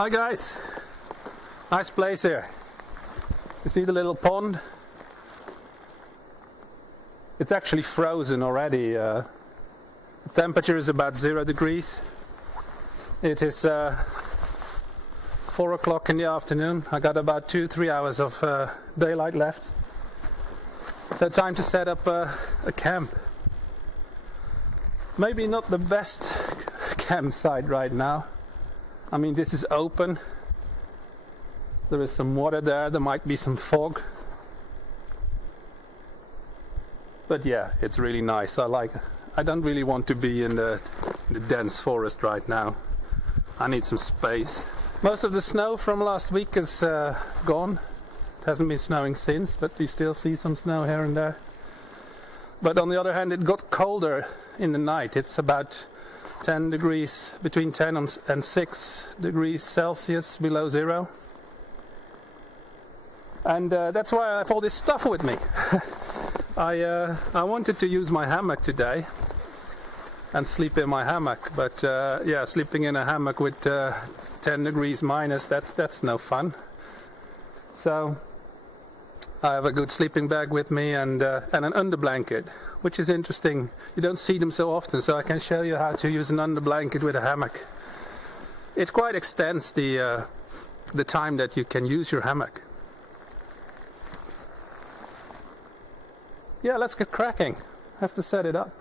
Hi guys, nice place here. You see the little pond? It's actually frozen already. The temperature is about 0 degrees. It is 4 o'clock in the afternoon. I got about 2-3 hours of daylight left. So time to set up a camp. Maybe not the best campsite right now. I mean, this is open. There is some water there. There might be some fog. But yeah, it's really nice. I don't really want to be in the dense forest right now. I need some space. Most of the snow from last week is gone. It hasn't been snowing since, but you still see some snow here and there. But on the other hand, it got colder in the night. It's about 10 degrees, between 10 and 6 degrees Celsius below zero. And that's why I have all this stuff with me. I wanted to use my hammock today and sleep in my hammock, but yeah, sleeping in a hammock with 10 degrees minus, that's no fun. So I have a good sleeping bag with me and an underblanket, which is interesting. You don't see them so often, so I can show you how to use an underblanket with a hammock. It quite extends the time that you can use your hammock. Yeah, let's get cracking. I have to set it up.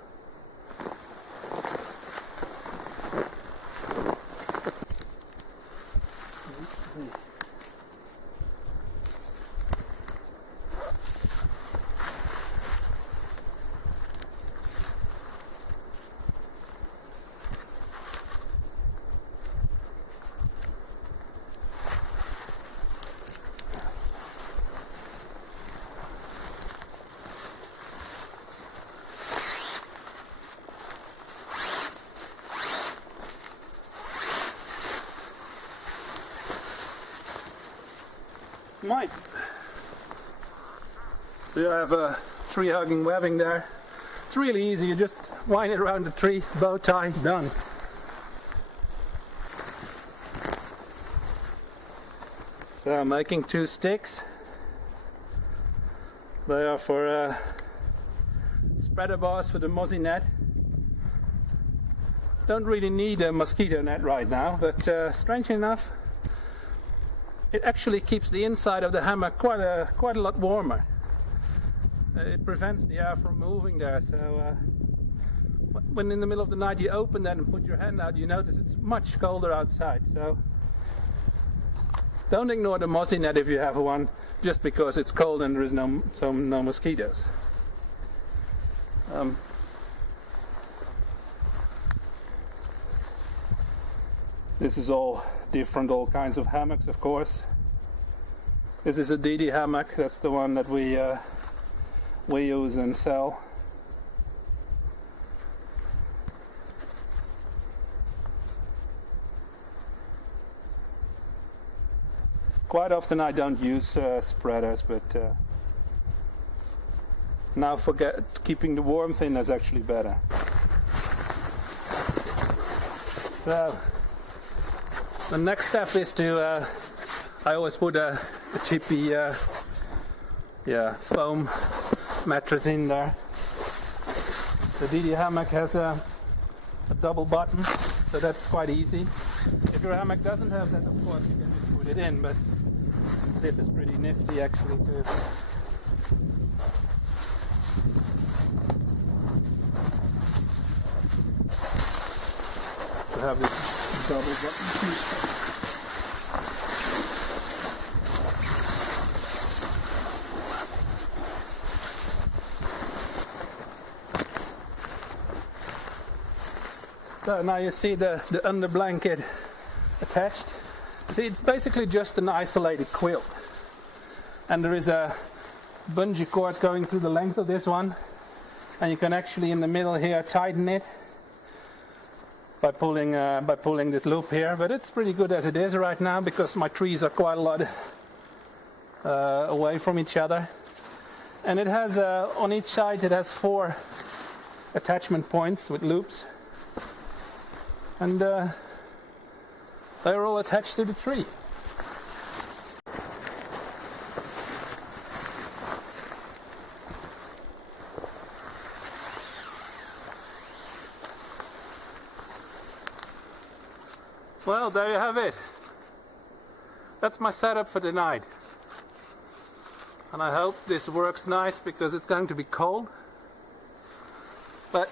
Mike. So you have a tree hugging webbing there. It's really easy, you just wind it around the tree, bow tie, done. So I'm making 2 sticks. They are for spreader bars for the mozzie net. Don't really need a mosquito net right now, but strangely enough, it actually keeps the inside of the hammock quite a lot warmer. It prevents the air from moving there, so when in the middle of the night you open that and put your hand out, you notice it's much colder outside. So don't ignore the mozzie net if you have one, just because it's cold and there is no mosquitoes. This is all different, all kinds of hammocks, of course. This is a DD hammock. That's the one that we use and sell. Quite often I don't use spreaders, but now keeping the warmth in is actually better. So the next step is to, I always put a cheapy foam mattress in there. The DD hammock has a double button, so that's quite easy. If your hammock doesn't have that, of course, you can just put it in, but this is pretty nifty actually too. To have this double button. So now you see the under blanket attached. See, it's basically just an isolated quilt. And there is a bungee cord going through the length of this one. And you can actually in the middle here tighten it by pulling this loop here. But it's pretty good as it is right now because my trees are quite a lot away from each other. And it has on each side it has 4 attachment points with loops. And They're all attached to the tree. Well, there you have it. That's my setup for tonight. And I hope this works nice because it's going to be cold. But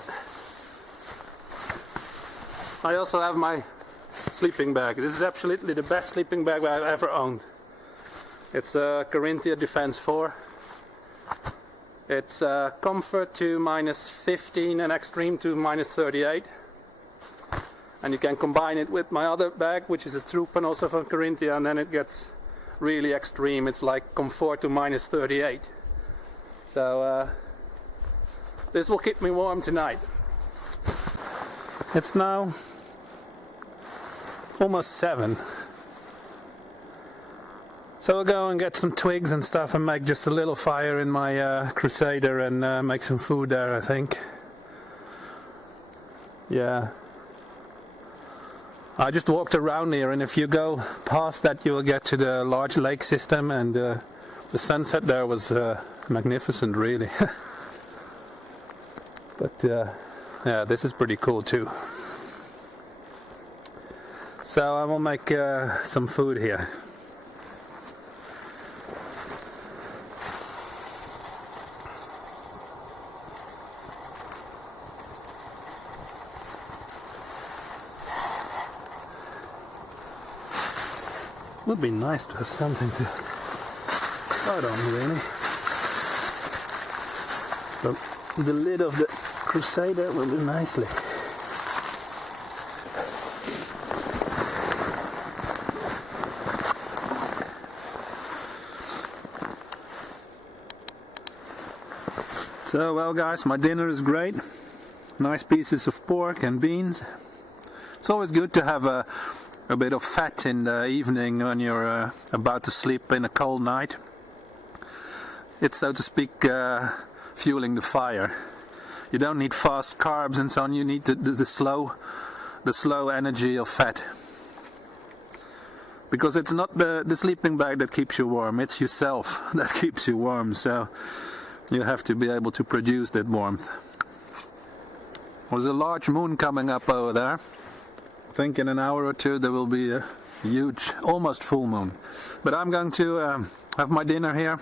I also have my sleeping bag. This is absolutely the best sleeping bag I've ever owned. It's a Carinthia DEFENCE 4. It's comfort to -15 and extreme to -38. And you can combine it with my other bag, which is a Troop and also from Carinthia, and then it gets really extreme. It's like comfort to -38. So this will keep me warm tonight. It's now almost 7. So we'll go and get some twigs and stuff and make just a little fire in my Crusader and make some food there, I think. Yeah. I just walked around here, and if you go past that you will get to the large lake system, and the sunset there was magnificent, really. But yeah, this is pretty cool too. So I will make some food here. Would be nice to have something to start on, really. But the lid of the Crusader will do nicely. So, well guys, my dinner is great. Nice pieces of pork and beans. It's always good to have a bit of fat in the evening when you're about to sleep in a cold night. It's, so to speak, fueling the fire. You don't need fast carbs and so on. You need the slow energy of fat. Because it's not the sleeping bag that keeps you warm. It's yourself that keeps you warm. So you have to be able to produce that warmth. There's a large moon coming up over there. I think in an hour or two there will be a huge, almost full moon. But I'm going to have my dinner here,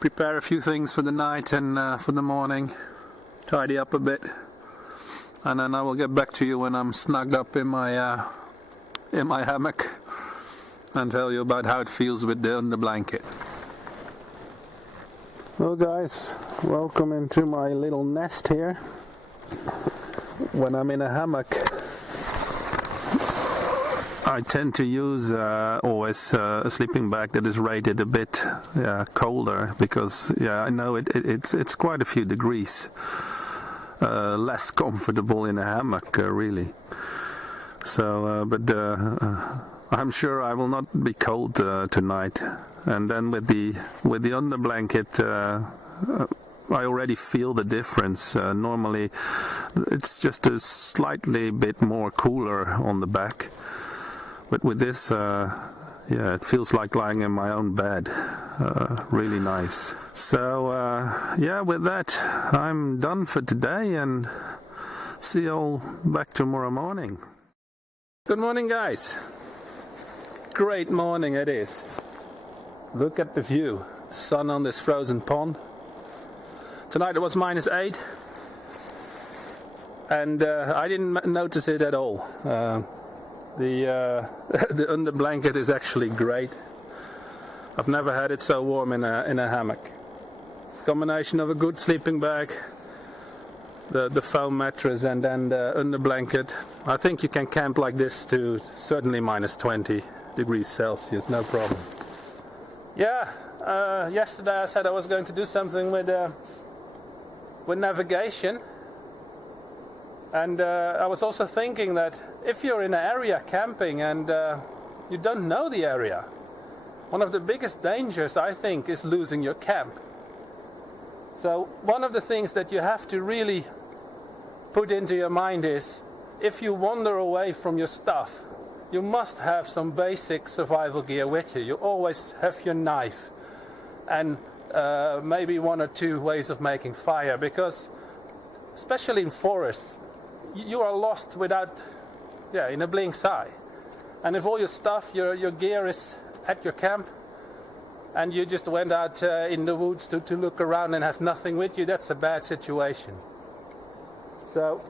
prepare a few things for the night and for the morning, tidy up a bit, and then I will get back to you when I'm snugged up in my hammock and tell you about how it feels with the under blanket. Well guys, welcome into my little nest here. When I'm in a hammock, I tend to use always a sleeping bag that is rated a bit colder, because I know it's quite a few degrees less comfortable in a hammock, really. So, but I'm sure I will not be cold tonight. And then with the under blanket, I already feel the difference. Normally, it's just a slightly bit more cooler on the back. But with this, yeah, it feels like lying in my own bed. Really nice. So, yeah, with that, I'm done for today, and see you all back tomorrow morning. Good morning, guys. Great morning it is. Look at the view. Sun on this frozen pond. Tonight it was -8. And I didn't notice it at all. The under blanket is actually great. I've never had it so warm in a hammock. Combination of a good sleeping bag, the foam mattress, and then the under blanket. I think you can camp like this to certainly -20 degrees Celsius, no problem. Yeah, yesterday I said I was going to do something with navigation. And I was also thinking that if you're in an area camping and you don't know the area, one of the biggest dangers, I think, is losing your camp. So one of the things that you have to really put into your mind is, if you wander away from your stuff, you must have some basic survival gear with you. You always have your knife and maybe 1 or 2 ways of making fire, because especially in forests you are lost without, in a blink's eye. And if all your stuff, your gear is at your camp and you just went out in the woods to look around and have nothing with you, that's a bad situation. So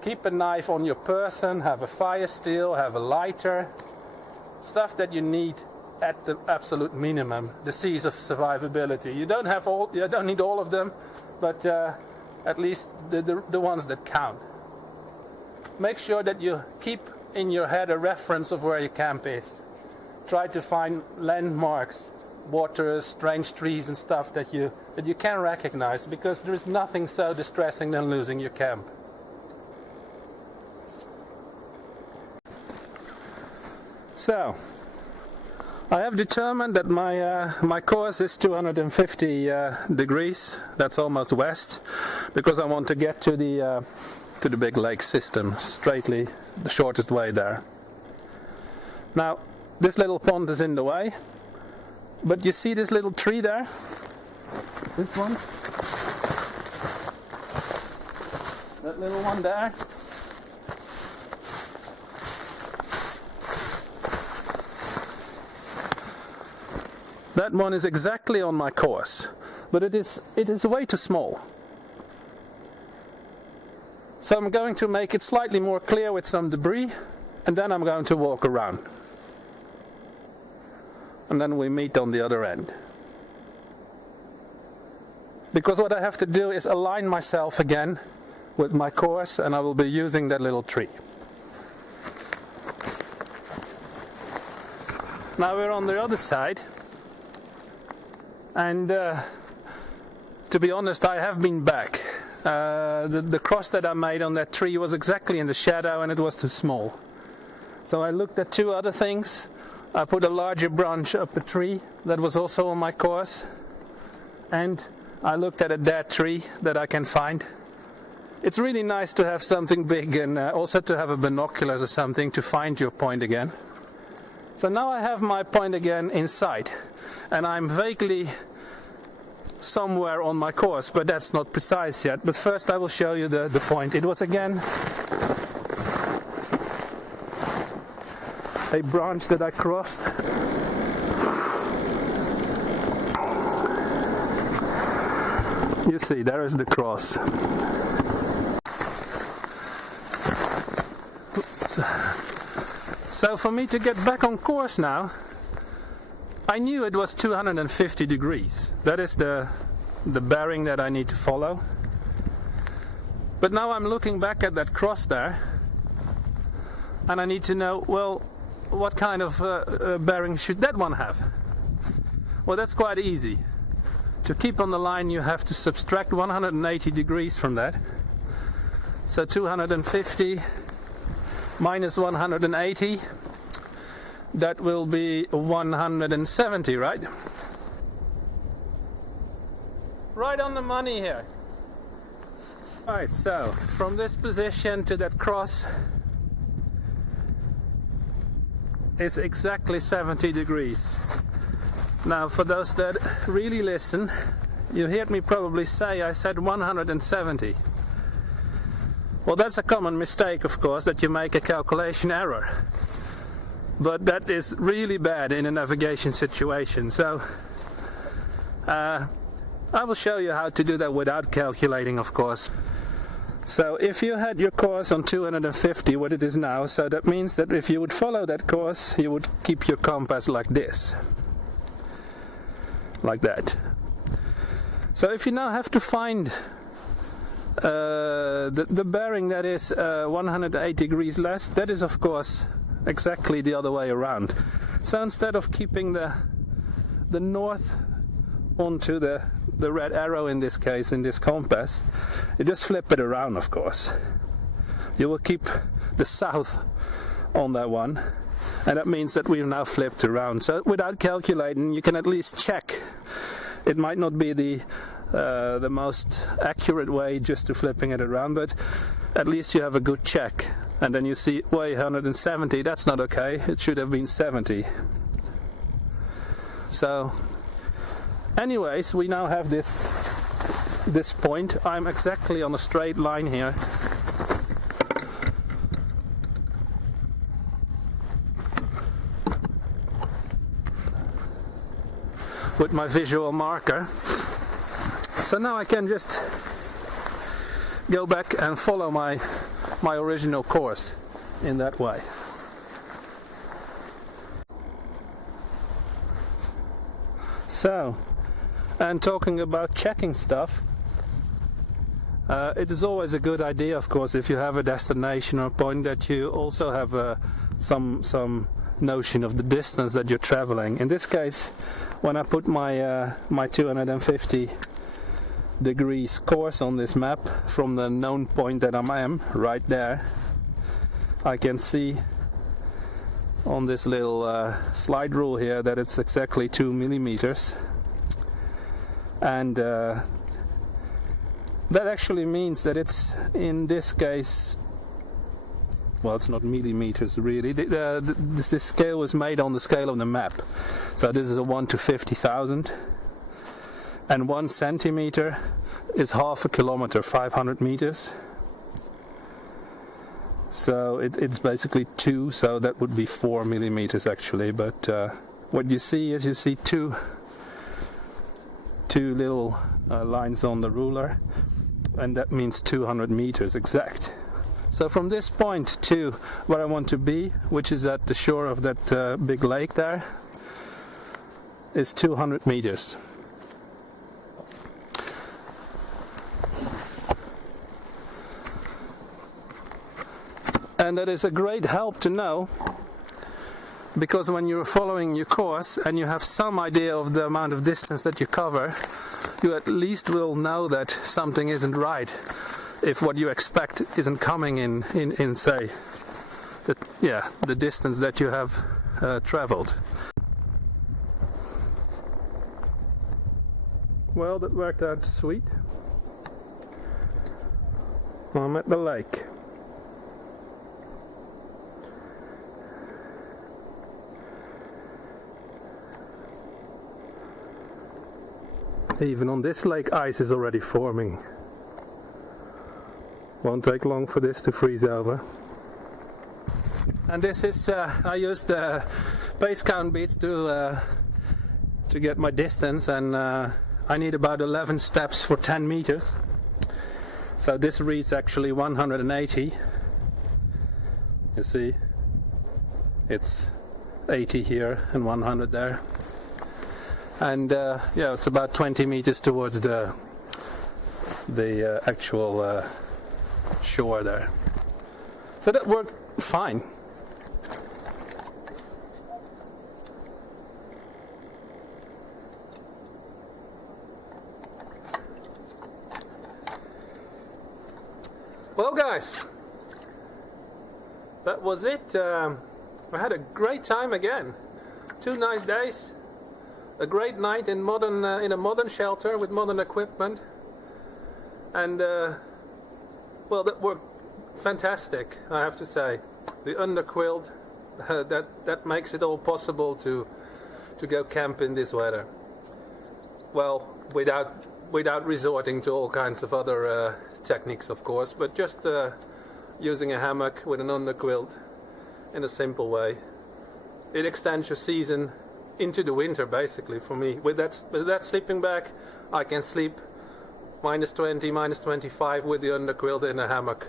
keep a knife on your person, have a fire steel, have a lighter, stuff that you need at the absolute minimum, the C's of survivability. You don't need all of them, but at least the ones that count. Make sure that you keep in your head a reference of where your camp is. Try to find landmarks, waters, strange trees and stuff that you can recognize, because there is nothing so distressing than losing your camp. So, I have determined that my course is 250 degrees. That's almost west, because I want to get to the big lake system straightly, the shortest way there. Now, this little pond is in the way, but you see this little tree there? This one? That little one there? That one is exactly on my course, but it is way too small. So I'm going to make it slightly more clear with some debris, and then I'm going to walk around. And then we meet on the other end. Because what I have to do is align myself again with my course, and I will be using that little tree. Now we're on the other side. And to be honest, I have been back. The cross that I made on that tree was exactly in the shadow, and it was too small. So I looked at 2 other things. I put a larger branch up a tree that was also on my course, and I looked at a dead tree that I can find. It's really nice to have something big, and also to have a binoculars or something to find your point again. So now I have my point again in sight, and I'm vaguely somewhere on my course, but that's not precise yet. But first I will show you the point. It was again a branch that I crossed. You see, there is the cross. So for me to get back on course now, I knew it was 250 degrees. That is the bearing that I need to follow. But now I'm looking back at that cross there, and I need to know, well, what kind of bearing should that one have? Well, that's quite easy. To keep on the line, you have to subtract 180 degrees from that. So 250 minus 180, that will be 170, right? Right on the money here. Alright, so from this position to that cross is exactly 70 degrees. Now, for those that really listen, you heard me probably say I said 170. Well, that's a common mistake, of course, that you make a calculation error. But that is really bad in a navigation situation. So I will show you how to do that without calculating, of course. So if you had your course on 250, what it is now, so that means that if you would follow that course, you would keep your compass like this. Like that. So if you now have to find the bearing that is 108 degrees less, that is of course exactly the other way around. So instead of keeping the north onto the red arrow, in this case, in this compass, you just flip it around, of course. You will keep the south on that one, and that means that we've now flipped around. So without calculating, you can at least check. It might not be the most accurate way just to flipping it around, but at least you have a good check and then you see weigh 170. That's not okay. It should have been 70. So anyways, we now have this point. I'm exactly on a straight line here. With my visual marker. So now I can just go back and follow my original course in that way. So, and talking about checking stuff, it is always a good idea, of course, if you have a destination or a point, that you also have some notion of the distance that you're traveling. In this case, when I put my 250 degrees course on this map from the known point that I am right there, I can see on this little slide rule here that it's exactly 2 millimeters, and that actually means that it's, in this case, well, it's not millimeters really. This scale was made on the scale of the map. So this is a 1 to 50,000. And 1 centimeter is half a kilometer, 500 meters. So it's basically 2, so that would be 4 millimeters actually. But what you see is, you see two little lines on the ruler, and that means 200 meters exact. So from this point to where I want to be, which is at the shore of that big lake there, is 200 meters. And that is a great help to know, because when you're following your course and you have some idea of the amount of distance that you cover, you at least will know that something isn't right if what you expect isn't coming in say, the distance that you have traveled. Well, that worked out sweet. I'm at the lake. Even on this lake, ice is already forming. Won't take long for this to freeze over. And this is, I used the base count beads to get my distance, and I need about 11 steps for 10 meters. So this reads actually 180. You see, it's 80 here and 100 there. And yeah, it's about 20 meters towards the actual shore there. So that worked fine. Well guys, that was it. I had a great time again. 2 nice days. A great night in a modern shelter with modern equipment, and well, that worked fantastic, I have to say. The underquilt, that makes it all possible to go camp in this weather. Well, without resorting to all kinds of other techniques, of course, but just using a hammock with an underquilt in a simple way. It extends your season into the winter, basically, for me. With that sleeping bag, I can sleep -20, -25 with the underquilt in a hammock.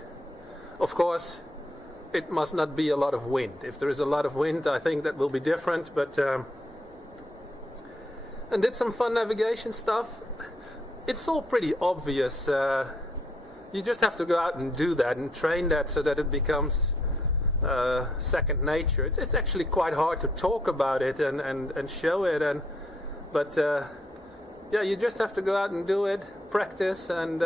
Of course, it must not be a lot of wind. If there is a lot of wind, I think that will be different, but and did some fun navigation stuff. It's all pretty obvious. You just have to go out and do that and train that so that it becomes second nature. It's actually quite hard to talk about it and show it, but yeah, you just have to go out and do it, practice, and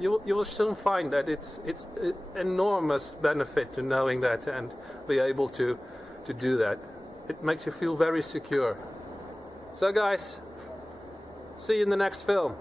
you will soon find that it's an enormous benefit to knowing that and be able to do that. It makes you feel very secure. So guys, see you in the next film.